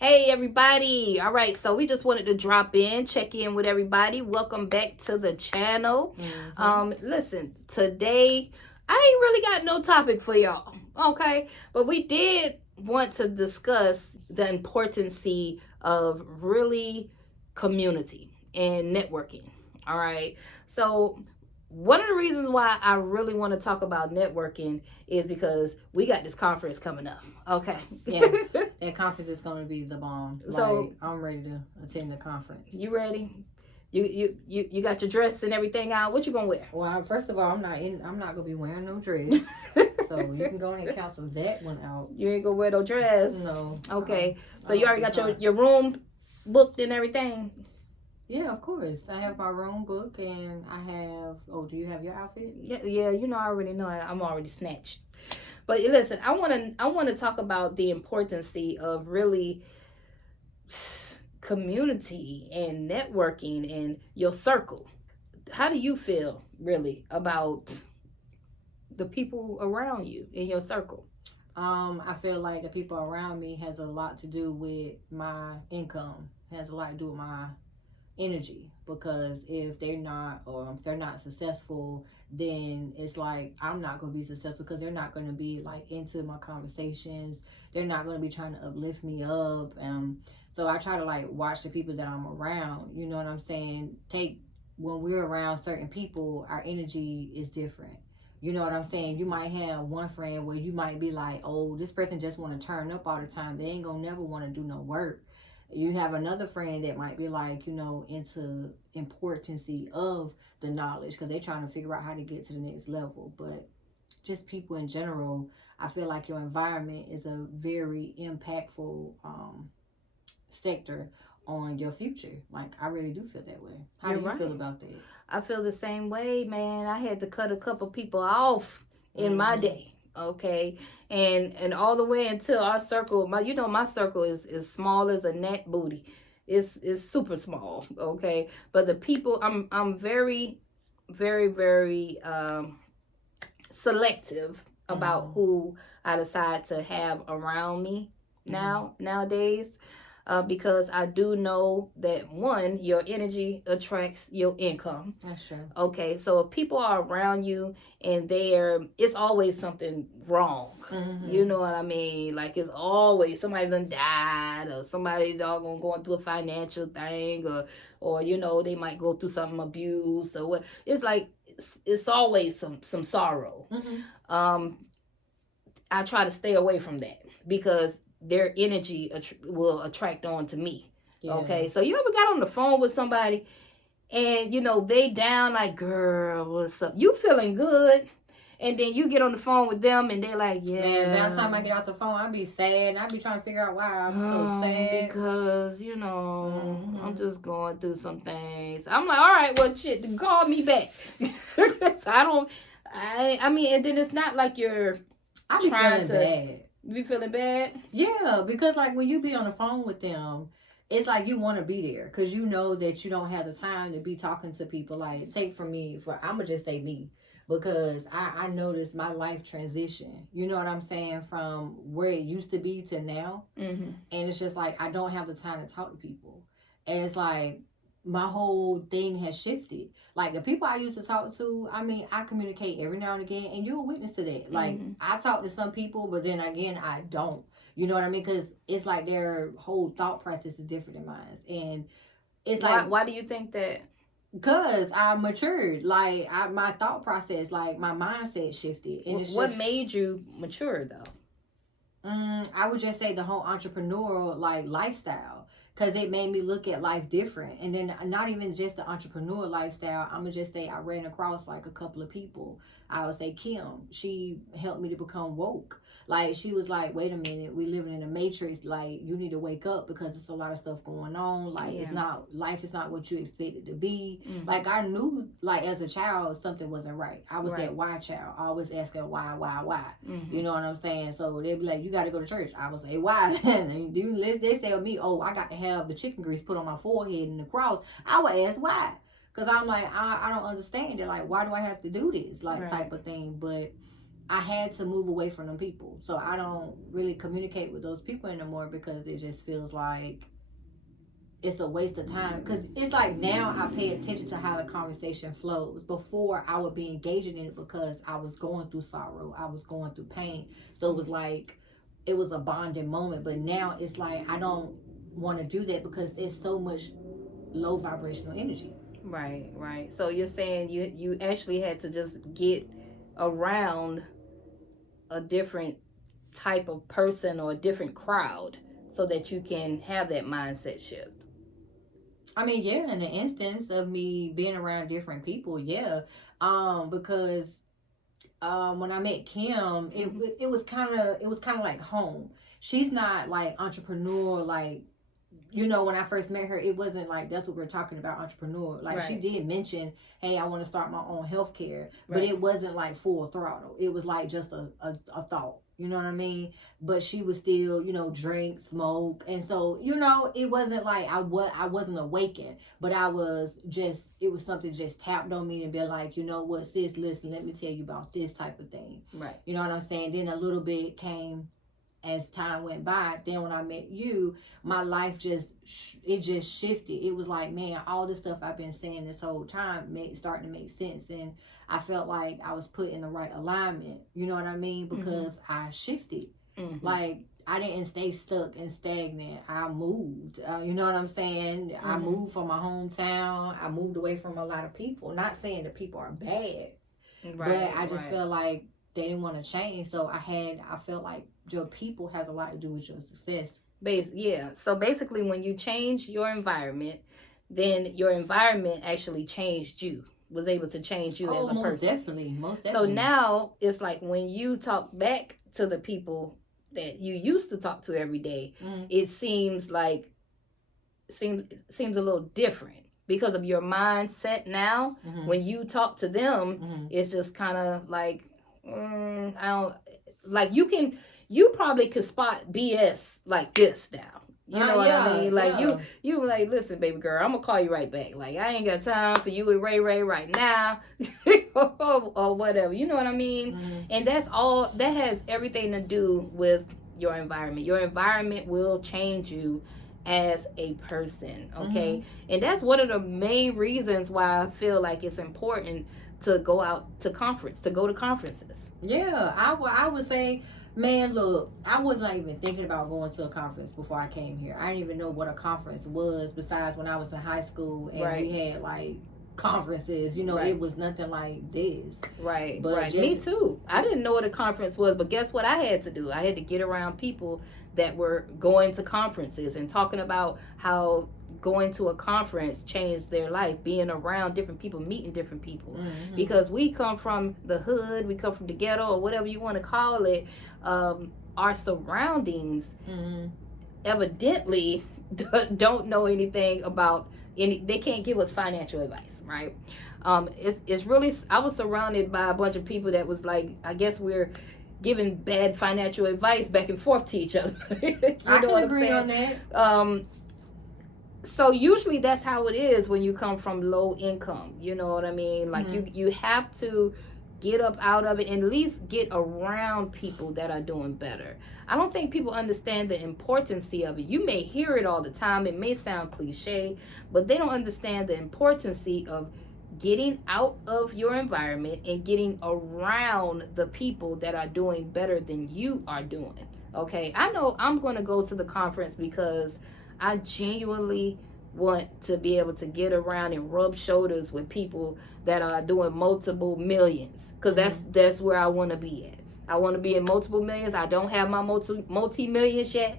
Hey everybody. All right, so we just wanted to drop in, check in with everybody. Welcome back to the channel. Listen, today I ain't really got no topic for y'all. Okay? But we did want to discuss the importance of really community and networking. All right. So one of the reasons why I really want to talk about networking is because we got this conference coming up. Okay. Yeah, that conference is gonna be the bomb. So like, I'm ready to attend the conference. you ready? You got your dress and everything out. What you gonna wear? Well, first of all, I'm not gonna be wearing no dress. So you can go ahead and cancel that one out. You ain't gonna wear no dress. No. Okay. So you already got your room booked and everything. Yeah, of course. I have my room book and I have. Oh, do you have your outfit? Yeah. You know, I already know. I'm already snatched. But listen, I wanna talk about the importance of really community and networking and your circle. How do you feel really about the people around you in your circle? I feel like the people around me has a lot to do with my income. Has a lot to do with my energy, because if they're not, or if they're not successful, then it's like I'm not going to be successful, because they're not going to be like into my conversations. They're not going to be trying to uplift me up. So I try to like watch the people that I'm around, you know what I'm saying? When we're around certain people, our energy is different. You know what I'm saying? You might have one friend where you might be like, oh, this person just want to turn up all the time. They ain't gonna never want to do no work. You have another friend that might be like, into importance of the knowledge, because they're trying to figure out how to get to the next level. But just people in general, I feel like your environment is a very impactful sector on your future. Like, I really do feel that way. How do you feel about that? I feel the same way, man. I had to cut a couple people off in my day. Okay, and all the way until our circle, my circle is small as a net booty. It's super small. Okay, but the people, I'm very, very, very selective about who I decide to have around me nowadays. Because I do know that one, your energy attracts your income. That's true. Okay, so if people are around you and it's always something wrong. You know what I mean? Like, it's always somebody done died, or somebody doggone going through a financial thing, or they might go through some abuse or what. It's like it's always some sorrow. I try to stay away from that because their energy will attract on to me. Yeah. Okay, so you ever got on the phone with somebody and they down, like, girl, what's up? You feeling good, and then you get on the phone with them and they like, yeah. Man, by the time I get off the phone, I be sad, and I be trying to figure out why I'm so sad. Because I'm just going through some things. I'm like, all right, well, shit, call me back. So I mean, and then it's not like you're I be feeling bad. You be feeling bad? Yeah, because like when you be on the phone with them, it's like you want to be there, because you know that you don't have the time to be talking to people. Like, take from me, I'm gonna just say me, because I noticed my life transition. You know what I'm saying? From where it used to be to now. And it's just like I don't have the time to talk to people, and it's like my whole thing has shifted. Like, the people I used to talk to, I mean, I communicate every now and again, and you're a witness to that. Like, I talk to some people, but then again, I don't. You know what I mean? Because it's like their whole thought process is different than mine. And it's like... Why do you think that? Because I matured. Like, my thought process, like, my mindset shifted. And what made you mature, though? I would just say the whole entrepreneurial, like, lifestyle. Because it made me look at life different. And then not even just the entrepreneur lifestyle. I'm going to just say I ran across like a couple of people. I would say Kim. She helped me to become woke. Like, she was like, wait a minute, we living in a matrix. Like, you need to wake up, because there's a lot of stuff going on. Like, life is not what you expect it to be. Like, I knew, like, as a child, something wasn't right. I was that why child. Always asking why. You know what I'm saying? So they'd be like, you got to go to church. I would say, why? They tell me, oh, I got to have the chicken grease put on my forehead and the cross. I would ask why. Because I'm like, I don't understand it. Like, why do I have to do this? Like, type of thing. But I had to move away from them people. So I don't really communicate with those people anymore because it just feels like it's a waste of time. Because it's like now I pay attention to how the conversation flows. Before, I would be engaging in it because I was going through sorrow, I was going through pain. So it was like it was a bonding moment. But now it's like I don't want to do that because it's so much low vibrational energy. Right. So you're saying you actually had to just get around a different type of person or a different crowd so that you can have that mindset shift. I mean, yeah, in the instance of me being around different people, yeah. Because when I met Kim, it was kind of like home. She's not like entrepreneur, like, you know, when I first met her, it wasn't like that's what we're talking about, entrepreneur. Like, she did mention, hey, I want to start my own healthcare, but it wasn't like full throttle. It was like just a thought, you know what I mean? But she would still, you know, drink, smoke, and so, you know, it wasn't like I wasn't awakened, but I was just, it was something just tapped on me and be like, you know what, sis, listen, let me tell you about this type of thing. You know what I'm saying? Then a little bit came as time went by. Then when I met you, my life just shifted. It was like, man, all this stuff I've been saying this whole time starting to make sense, and I felt like I was put in the right alignment. You know what I mean? Because I shifted. Like, I didn't stay stuck and stagnant. I moved. You know what I'm saying? I moved from my hometown. I moved away from a lot of people. Not saying that people are bad, but I just felt like they didn't want to change. So I felt like your people has a lot to do with your success. Yeah. So basically, when you change your environment, then your environment actually changed you. Was able to change you as a person. Most definitely. So now it's like when you talk back to the people that you used to talk to every day, it seems a little different because of your mindset now. When you talk to them, it's just kind of like, I don't like, you probably could spot BS like this now. You know what I mean? Like, you like, listen, baby girl, I'm gonna call you right back. Like, I ain't got time for you and Ray right now, or whatever. You know what I mean? And that has everything to do with your environment. Your environment will change you as a person, okay? And that's one of the main reasons why I feel like it's important to go out to go to conferences. Yeah, I would say, man, look, I wasn't even thinking about going to a conference before I came here. I didn't even know what a conference was besides when I was in high school and we had like conferences, you know, it was nothing like this. But me too. I didn't know what a conference was, but guess what I had to do? I had to get around people that were going to conferences and talking about how going to a conference changed their life, being around different people, meeting different people. Because we come from the hood, we come from the ghetto, or whatever you want to call it. Our surroundings evidently don't know anything about they can't give us financial advice, right? It's really, I was surrounded by a bunch of people that was like, I guess we're giving bad financial advice back and forth to each other. I can agree on that. So usually that's how it is when you come from low income. You know what I mean? Like, you have to get up out of it and at least get around people that are doing better. I don't think people understand the importance of it. You may hear it all the time. It may sound cliche, but they don't understand the importance of getting out of your environment and getting around the people that are doing better than you are doing. Okay, I know I'm going to go to the conference because I genuinely want to be able to get around and rub shoulders with people that are doing multiple millions, because that's where I want to be at. I want to be in multiple millions. I don't have my multi-millions yet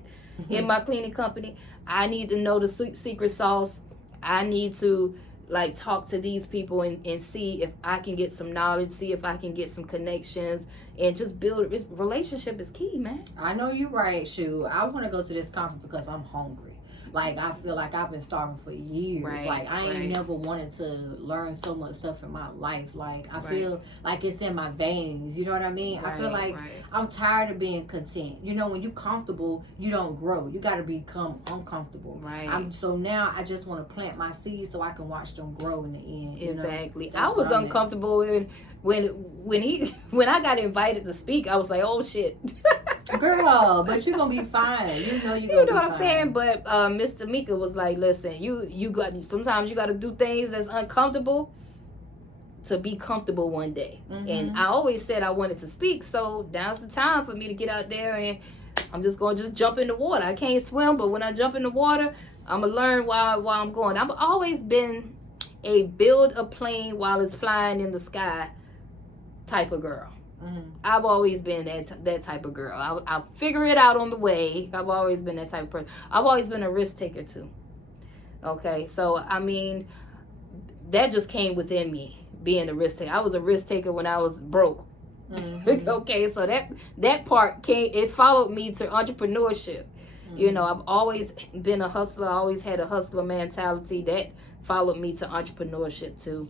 in my cleaning company. I need to know the secret sauce. I need to like talk to these people and see if I can get some knowledge, see if I can get some connections, and just build. Relationship is key, man. I know you're right, Shu. I want to go to this conference because I'm hungry. like I feel like I've been starving for years. Right, Like I ain't right. never wanted to learn so much stuff in my life. Like I Right. feel like it's in my veins. You know what I mean? I feel like right. I'm tired of being content. You know, when you comfortable, you don't grow. You got to become uncomfortable. Right. So now I just want to plant my seeds so I can watch them grow in the end. You know? Exactly. That's I was where I'm at. uncomfortable when I got invited to speak. I was like, oh shit. Girl, but you're gonna be fine. You know You know what I'm saying? But Miss Tamika was like, listen, you got sometimes you got to do things that's uncomfortable to be comfortable one day. And I always said I wanted to speak, so now's the time for me to get out there, and I'm just gonna just jump in the water. I can't swim, but when I jump in the water, I'm gonna learn while I'm going. I've always been a build a plane while it's flying in the sky type of girl. I've always been that type of girl. I'll figure it out on the way. I've always been that type of person. I've always been a risk taker too. Okay, so I mean, that just came within me, being a risk taker. I was a risk taker when I was broke. Okay, so that part it followed me to entrepreneurship. You know, I've always been a hustler. I always had a hustler mentality. That followed me to entrepreneurship too.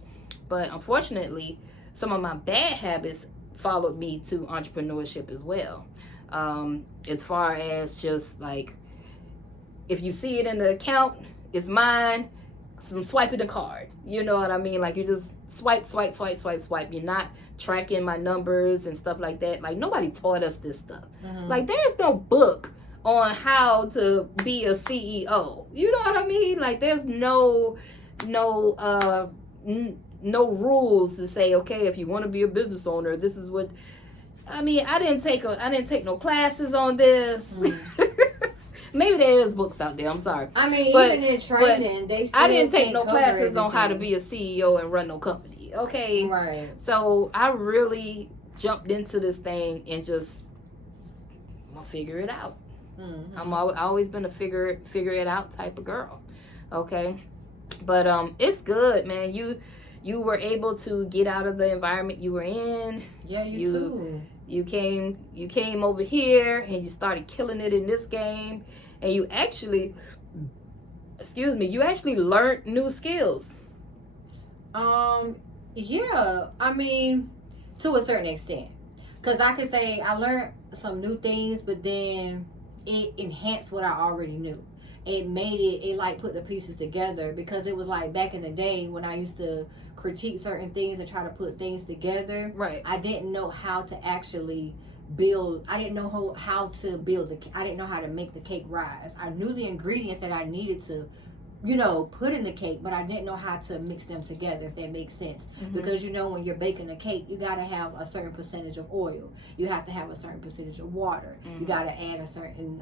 But unfortunately, some of my bad habits followed me to entrepreneurship as well. As far as just like, if you see it in the account, it's mine. I'm swiping the card. You know what I mean? Like, you just swipe. You're not tracking my numbers and stuff like that. Like, nobody taught us this stuff. Like, there's no book on how to be a CEO. You know what I mean? Like, there's no rules to say, okay, if you want to be a business owner, this is what. I mean, I didn't take no classes on this. Maybe there is books out there. I'm sorry. I mean, even in training, they still I didn't take no cover classes on how to everything. be a CEO and run no company. Okay. Right. So I really jumped into this thing and just, I'm gonna figure it out. I've always been a figure it out type of girl. Okay. But it's good, man. You were able to get out of the environment you were in. Yeah, you too. You came over here and you started killing it in this game, and you actually learned new skills. Yeah, I mean, to a certain extent, because I could say I learned some new things, but then it enhanced what I already knew. It like put the pieces together, because it was like back in the day when I used to critique certain things and try to put things together. Right. I didn't know how to actually build. I didn't know how to build I didn't know how to make the cake rise. I knew the ingredients that I needed to, put in the cake, but I didn't know how to mix them together, if that makes sense. Because when you're baking a cake, you got to have a certain percentage of oil. You have to have a certain percentage of water. You got to add a certain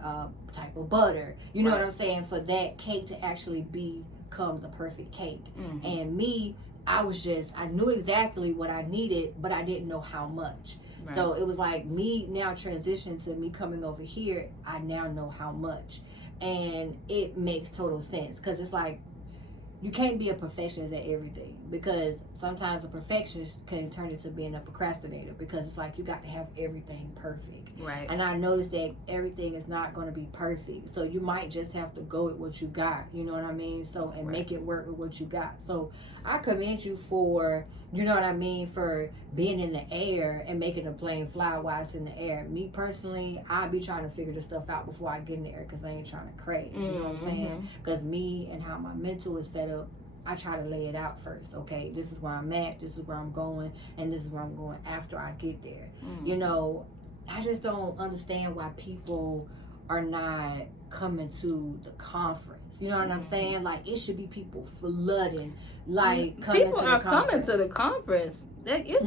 type of butter. You know what I'm saying? For that cake to actually become the perfect cake. And me, I knew exactly what I needed, but I didn't know how much. Right. So it was like me now transitioning to me coming over here, I now know how much. And it makes total sense, because it's like, you can't be a perfectionist at everything, because sometimes a perfectionist can turn into being a procrastinator, because it's like you got to have everything perfect. Right. And I noticed that everything is not going to be perfect, so you might just have to go with what you got, you know what I mean? So, and make it work with what you got. So I commend you for, for being in the air and making the plane fly while it's in the air. Me personally, I be trying to figure this stuff out before I get in the air, because I ain't trying to crash, you know what I'm saying? Because me and how my mental is set up, I try to lay it out first. Okay, this is where I'm at, this is where I'm going, and this is where I'm going after I get there. I just don't understand why people are not coming to the conference. You know what I'm saying? Like, it should be people flooding, like, coming people to the are conference. coming to the conference. It's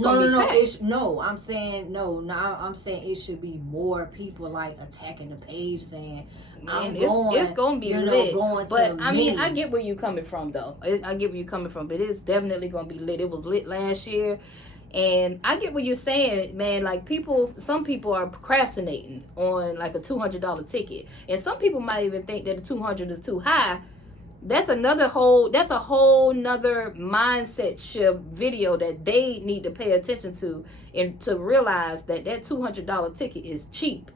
No. I'm saying it should be more people, like, attacking the page, saying, Man, it's gonna be lit. But I mean, I get where you're coming from, though. I get where you're coming from, but it's definitely gonna be lit. It was lit last year, and I get what you're saying, man. Like, some people are procrastinating on like a $200 ticket, and some people might even think that the $200 is too high. That's a whole nother mindset shift video that they need to pay attention to, and to realize that $200 ticket is cheap.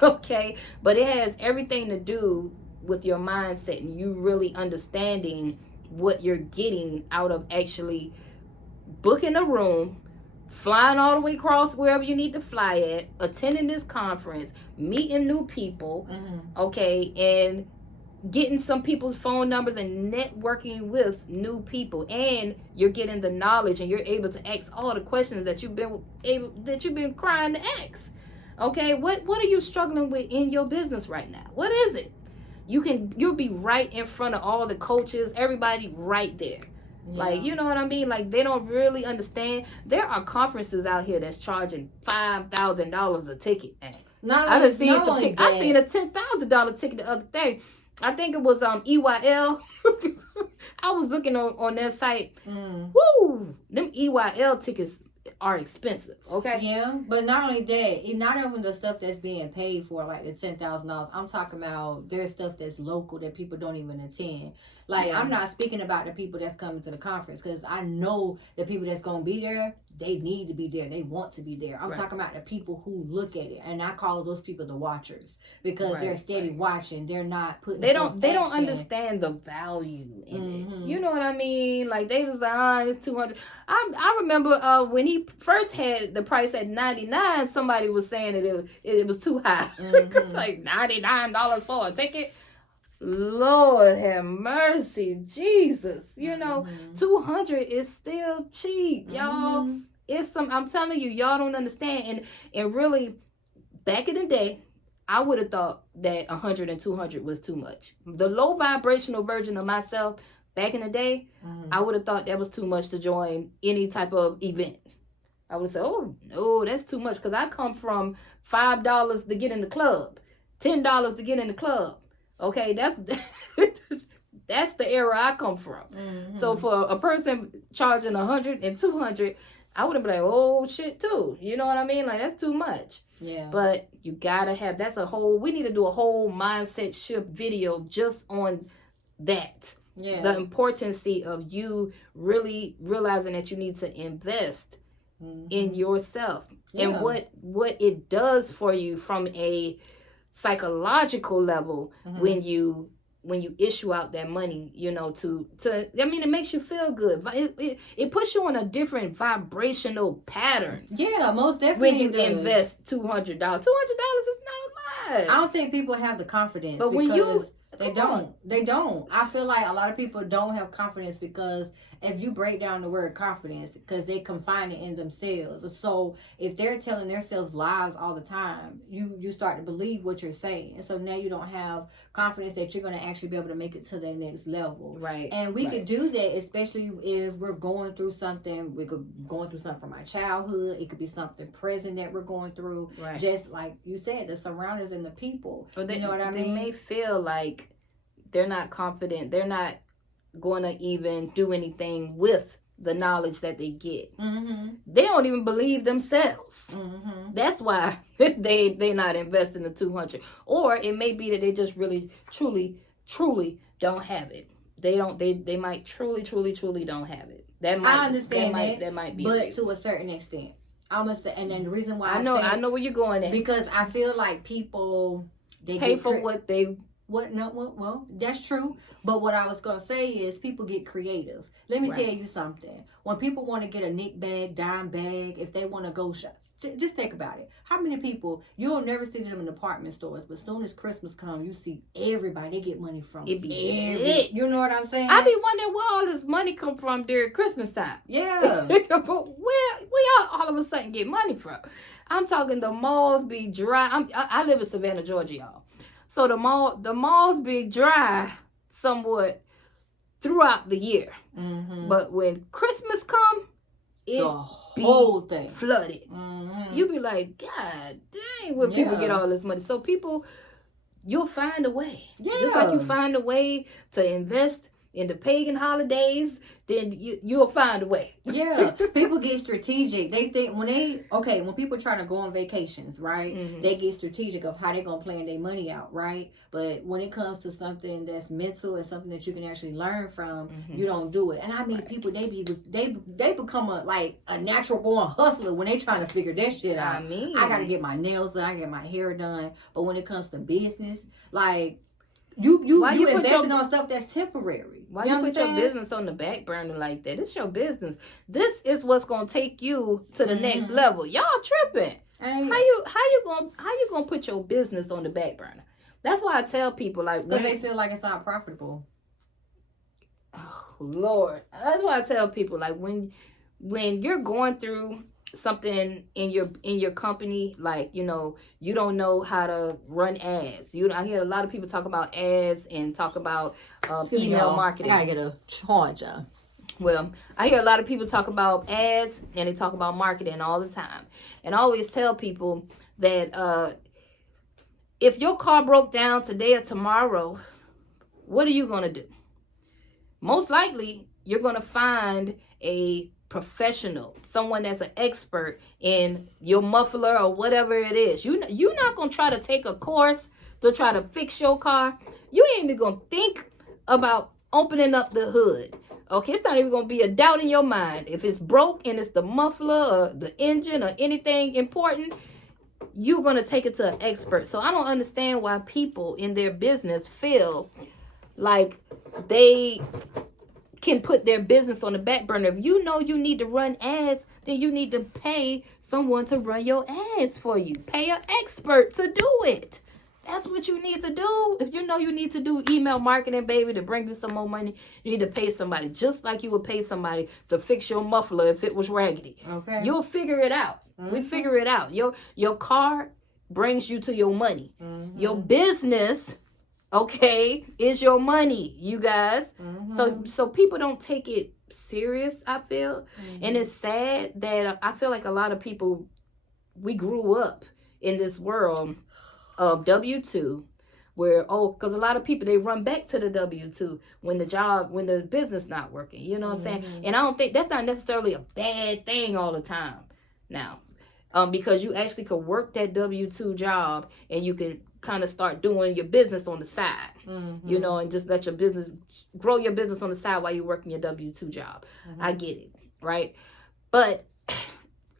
Okay, but it has everything to do with your mindset and you really understanding what you're getting out of actually booking a room, flying all the way across wherever you need to fly at, attending this conference, meeting new people, okay, and getting some people's phone numbers and networking with new people, and you're getting the knowledge and you're able to ask all the questions that you've been crying to ask. Okay, what are you struggling with in your business right now? What is it? You'll be right in front of all the coaches, everybody right there. Yeah. Like, you know what I mean? Like, they don't really understand. There are conferences out here that's charging $5,000 a ticket. I seen a $10,000 ticket the other day. I think it was EYL. I was looking on their site. Woo! Them EYL tickets are expensive, okay? Yeah, but not only that, not even the stuff that's being paid for, like the $10,000. I'm talking about there's stuff that's local that people don't even attend. Like, yeah. I'm not speaking about the people that's coming to the conference, because I know the people that's going to be there, they need to be there. They want to be there. I'm talking about the people who look at it, and I call those people the watchers, because they're steady watching. They're not putting. They don't understand the value in it. You know what I mean? Like, they was like, it's $200. I remember when he first had the price at $99, somebody was saying that it was too high. Like $99 for a ticket. Lord have mercy, Jesus. You know, $200 is still cheap, y'all. It's I'm telling you, y'all don't understand. And really, back in the day, I would have thought that 100 and 200 was too much. The low vibrational version of myself back in the day, I would have thought that was too much to join any type of event. I would say, oh no, that's too much, because I come from $5 to get in the club, $10 to get in the club. Okay, that's the era I come from. So for a person charging 100 and 200, I would have been like, oh shit too. You know what I mean? Like, that's too much. Yeah. But you gotta have, we need to do a whole mindset shift video just on that. Yeah. The importance of you really realizing that you need to invest in yourself, and what it does for you from a psychological level when you issue out that money, you know, to I mean, it makes you feel good. It puts you on a different vibrational pattern. Yeah, most definitely. When you invest $200, $200 is not a lot. I don't think people have the confidence, but when they don't. I feel like a lot of people don't have confidence, because if you break down the word confidence, because they confine it in themselves. So if they're telling themselves lies all the time, you start to believe what you're saying. And so now you don't have confidence that you're going to actually be able to make it to the next level. Right. And we could do that, especially if we're going through something. We could going through something from our childhood. It could be something present that we're going through. Right. Just like you said, the surroundings and the people. Or you know what I mean? They may feel like they're not confident. They're not going to even do anything with the knowledge that they get. They don't even believe themselves. That's why they not investing the 200. Or it may be that they just really truly don't have it. They might truly don't have it. I understand that might be, but to a certain extent. I'm gonna say, and then the reason why I know where you're going at, because I feel like people, they pay for what they. Well, that's true. But what I was going to say is people get creative. Let me tell you something. When people want to get a nick bag, dime bag, if they want to go shop, just think about it. How many people, you'll never see them in department stores, but as soon as Christmas comes, you see everybody, they get money from it. You know what I'm saying? I be wondering where all this money come from during Christmas time. Yeah. But where we all of a sudden get money from? I'm talking the malls be dry. I live in Savannah, Georgia, y'all. So the malls be dry somewhat throughout the year. But when Christmas come, the whole thing flooded. You be like, God dang, where people get all this money. So people, you'll find a way. Yeah. Just like you find a way to invest in the pagan holidays, then you'll find a way. Yeah. People get strategic. They think when people trying to go on vacations, right? They get strategic of how they're going to plan their money out, right? But when it comes to something that's mental and something that you can actually learn from, you don't do it. And I mean, people, they become a natural born hustler when they trying to figure that shit out. I got to get my nails done. I get my hair done. But when it comes to business, like, You investing on stuff that's temporary. Why you put your business on the back burner like that? It's your business. This is what's gonna take you to the next level. Y'all tripping. How you gonna put your business on the back burner? That's why I tell people, like, because they feel like it's not profitable. Oh Lord, that's why I tell people, like, when you're going through something in your company, like, you know, you don't know how to run ads. I hear a lot of people talk about ads and talk about email marketing. I gotta get a charger. Well, I hear a lot of people talk about ads and they talk about marketing all the time. And I always tell people that if your car broke down today or tomorrow, what are you gonna do? Most likely, you're gonna find a professional, someone that's an expert in your muffler or whatever it is. You're not gonna try to take a course to try to fix your car. You ain't even gonna think about opening up the hood. Okay, it's not even gonna be a doubt in your mind. If it's broke and it's the muffler or the engine or anything important, you're gonna take it to an expert. So I don't understand why people in their business feel like they can put their business on the back burner. If you know you need to run ads, then you need to pay someone to run your ads for you. Pay an expert to do it. That's what you need to do. If you know you need to do email marketing, baby, to bring you some more money, you need to pay somebody. Just like you would pay somebody to fix your muffler if it was raggedy. Okay. You'll figure it out. We figure it out. Your car brings you to your money. Your business, okay, is your money, you guys. So people don't take it serious, I feel. And it's sad that I feel like a lot of people, we grew up in this world of W-2 where, because a lot of people, they run back to the W-2 when the business not working. You know what I'm saying? And I don't think that's not necessarily a bad thing all the time now. Because you actually could work that W-2 job and you can kind of start doing your business on the side, you know, and just let your business grow your business on the side while you're working your W-2 job. I get it, right? But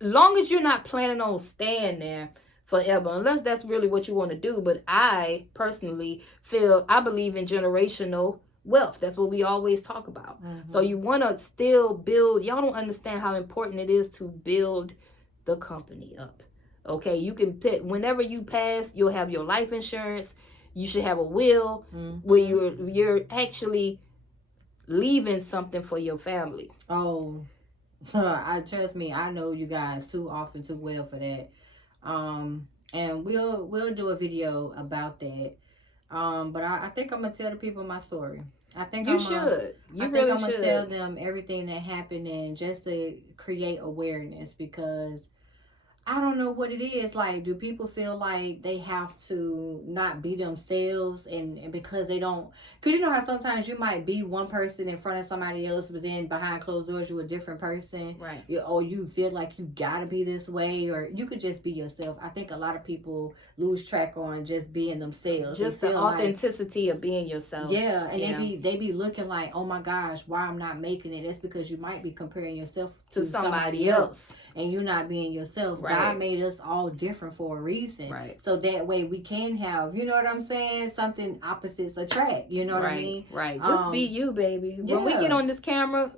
long as you're not planning on staying there forever, unless that's really what you want to do. But I personally I believe in generational wealth. That's what we always talk about. So you want to still build. Y'all don't understand how important it is to build the company up. Okay, you can whenever you pass, you'll have your life insurance. You should have a will where you're actually leaving something for your family. Oh, trust me, I know you guys too well for that. And we'll do a video about that. But I think I'm gonna tell the people my story. I think I'm gonna tell them everything that happened, and just to create awareness, because I don't know what it is. Like, do people feel like they have to not be themselves and because they don't, because you know how sometimes you might be one person in front of somebody else, but then behind closed doors you're a different person, right? Or you feel like you gotta be this way, or you could just be yourself. I think a lot of people lose track on just being themselves, just the authenticity of being yourself. Yeah, and they be looking like, oh my gosh, why I'm not making it. That's because you might be comparing yourself to somebody else, and you're not being yourself. Right. God made us all different for a reason. Right. So that way we can have, you know what I'm saying, something opposites attract. You know what I mean? Right. Just be you, baby. Yeah. When we get on this camera,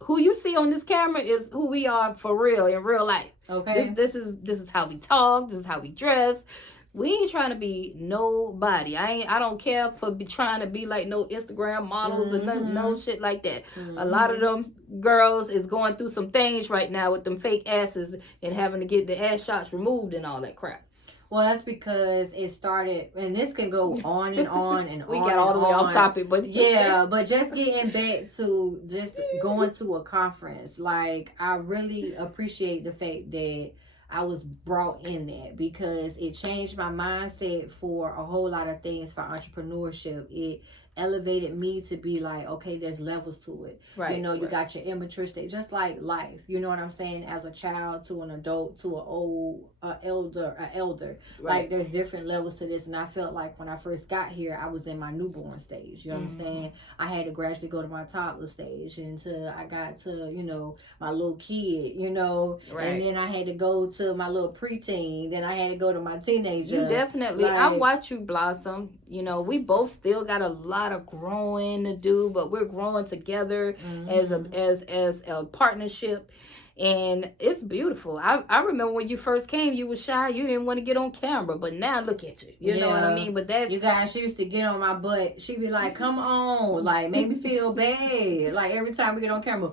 who you see on this camera is who we are for real in real life. Okay. This is how we talk. This is how we dress. We ain't trying to be nobody. I don't care for trying to be like no Instagram models and no shit like that. A lot of them girls is going through some things right now with them fake asses and having to get the ass shots removed and all that crap. Well, that's because it started, and this can go on and on and we got all the way off topic, but yeah, but just getting back to just going to a conference, like, I really appreciate the fact that I was brought in that, because it changed my mindset for a whole lot of things for entrepreneurship. It elevated me to be like, okay, there's levels to it. Right. You know, you got your immature state, just like life. You know what I'm saying? As a child to an adult to an old elder. Right. Like, there's different levels to this. And I felt like when I first got here, I was in my newborn stage. You understand? I had to gradually go to my toddler stage until I got to, you know, my little kid, you know. Right. And then I had to go to to my little preteen, then I had to go to my teenager. You definitely, I watch you blossom. You know, we both still got a lot of growing to do, but we're growing together as a partnership. And it's beautiful. I remember when you first came, you was shy. You didn't want to get on camera. But now look at you. You know what I mean? But that's... You guys, she used to get on my butt. She'd be like, come on. Like, make me feel bad. Like, every time we get on camera.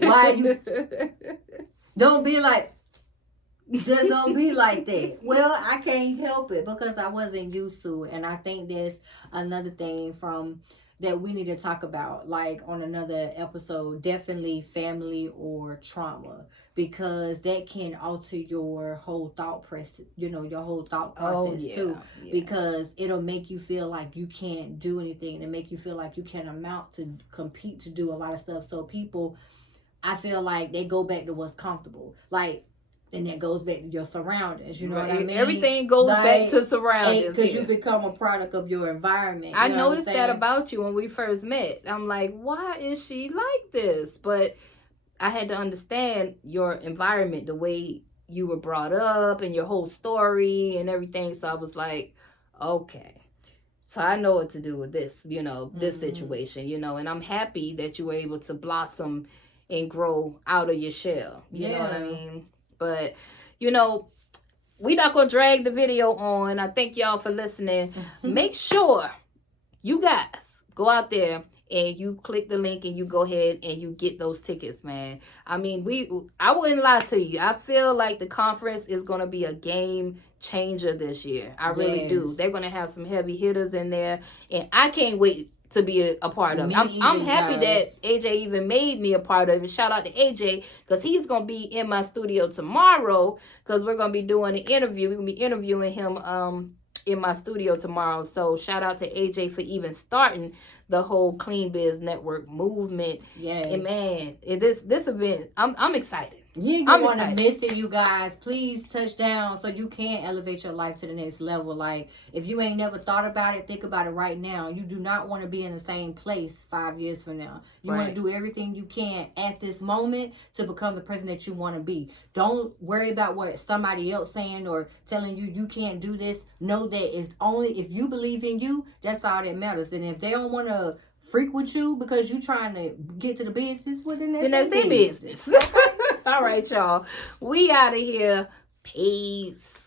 Why you... Don't be like... Just don't be like that. Well, I can't help it because I wasn't used to it. And I think that's another thing from... that we need to talk about, like on another episode, definitely family or trauma, because that can alter your whole thought process, your whole thought process too, because it'll make you feel like you can't do anything and make you feel like you can't amount to compete to do a lot of stuff. So people, I feel like they go back to what's comfortable. Like, and that goes back to your surroundings. You know what I mean? Everything goes back to surroundings. Because you become a product of your environment. I noticed that about you when we first met. I'm like, why is she like this? But I had to understand your environment, the way you were brought up and your whole story and everything. So I was like, okay. So I know what to do with this, this situation, and I'm happy that you were able to blossom and grow out of your shell. You know what I mean? But, we're not going to drag the video on. I thank y'all for listening. Make sure you guys go out there and you click the link and you go ahead and you get those tickets, man. I mean, I wouldn't lie to you. I feel like the conference is going to be a game changer this year. I really do. They're going to have some heavy hitters in there. And I can't wait to be a part of it. I'm happy that AJ even made me a part of it. Shout out to AJ, because he's going to be in my studio tomorrow, because we're going to be doing an interview. We're going to be interviewing him in my studio tomorrow. So shout out to AJ for even starting the whole Clean Biz Network movement. Yes. And man, this event, I'm excited. You ain't gonna want to miss it, you guys. Please touch down so you can elevate your life to the next level. Like, if you ain't never thought about it, think about it right now. You do not want to be in the same place 5 years from now. You want to do everything you can at this moment to become the person that you want to be. Don't worry about what somebody else saying or telling you can't do this. Know that it's only if you believe in you, that's all that matters. And if they don't want to freak with you because you trying to get to the business, well, then that's their business. All right, y'all. We out of here. Peace.